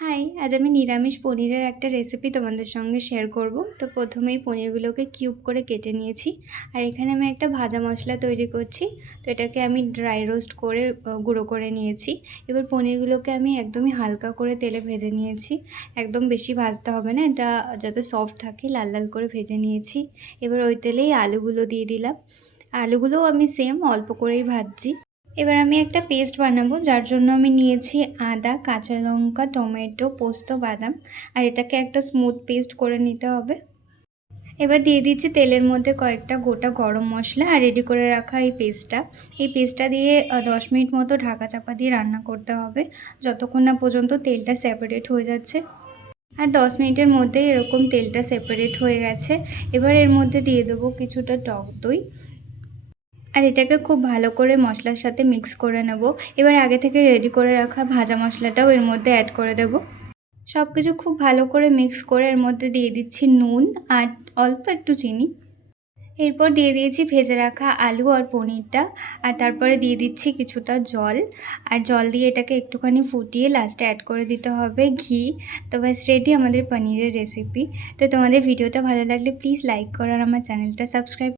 High, আজ আমি নিরামিষ পনিরের একটা রেসিপি তোমাদের সঙ্গে শেয়ার করব। তো প্রথমেই পনিরগুলোকে কিউব করে কেটে নিয়েছি। আর এখানে আমি একটা ভাজা মশলা তৈরি করছি। তো এটাকে আমি ড্রাই রোস্ট করে গুঁড়ো করে নিয়েছি। এবার পনিরগুলোকে আমি একদমই হালকা করে তেলে ভেজে নিয়েছি। একদম বেশি ভাজতে হবে না, এটা যাতে সফট থাকে লাল লাল করে ভেজে নিয়েছি। এবার ওই তেলেই আলুগুলো দিয়ে দিলাম। আলুগুলোও আমি সেম অল্প করেই ভাজছি। এবার আমি একটা পেস্ট বানাবো, যার জন্য আমি নিয়েছি আদা, কাঁচা লঙ্কা, টমেটো, পোস্ত, বাদাম। আর এটাকে একটা স্মুথ পেস্ট করে নিতে হবে। এবার দিয়ে দিচ্ছি তেলের মধ্যে কয়েকটা গোটা গরম মশলা আর রেডি করে রাখা এই পেস্টটা দিয়ে 10 মিনিট মতো ঢাকা চাপা দিয়ে রান্না করতে হবে, যতক্ষণ না পর্যন্ত তেলটা সেপারেট হয়ে যাচ্ছে। আর 10 মিনিটের মধ্যে এরকম তেলটা সেপারেট হয়ে গেছে। এবার এর মধ্যে দিয়ে দেবো কিছুটা টক দই। আর এটাকে খুব ভালো করে মশলার সাথে মিক্স করে নেব। এবার আগে থেকে রেডি করে রাখা ভাজা মশলাটাও এর মধ্যে অ্যাড করে দেব। সব কিছু খুব ভালো করে মিক্স করে এর মধ্যে দিয়ে দিচ্ছি নুন আর অল্প একটু চিনি। এরপর দিয়ে দিয়েছি ভেজে রাখা আলু আর পনিরটা। আর তারপরে দিয়ে দিচ্ছি কিছুটা জল। আর জল দিয়ে এটাকে একটুখানি ফুটিয়ে লাস্টে অ্যাড করে দিতে হবে ঘি। তো ব্যাস রেডি আমাদের পনিরের রেসিপি। তো তোমাদের ভিডিওটা ভালো লাগলে প্লিজ লাইক করো আর আমার চ্যানেলটা সাবস্ক্রাইব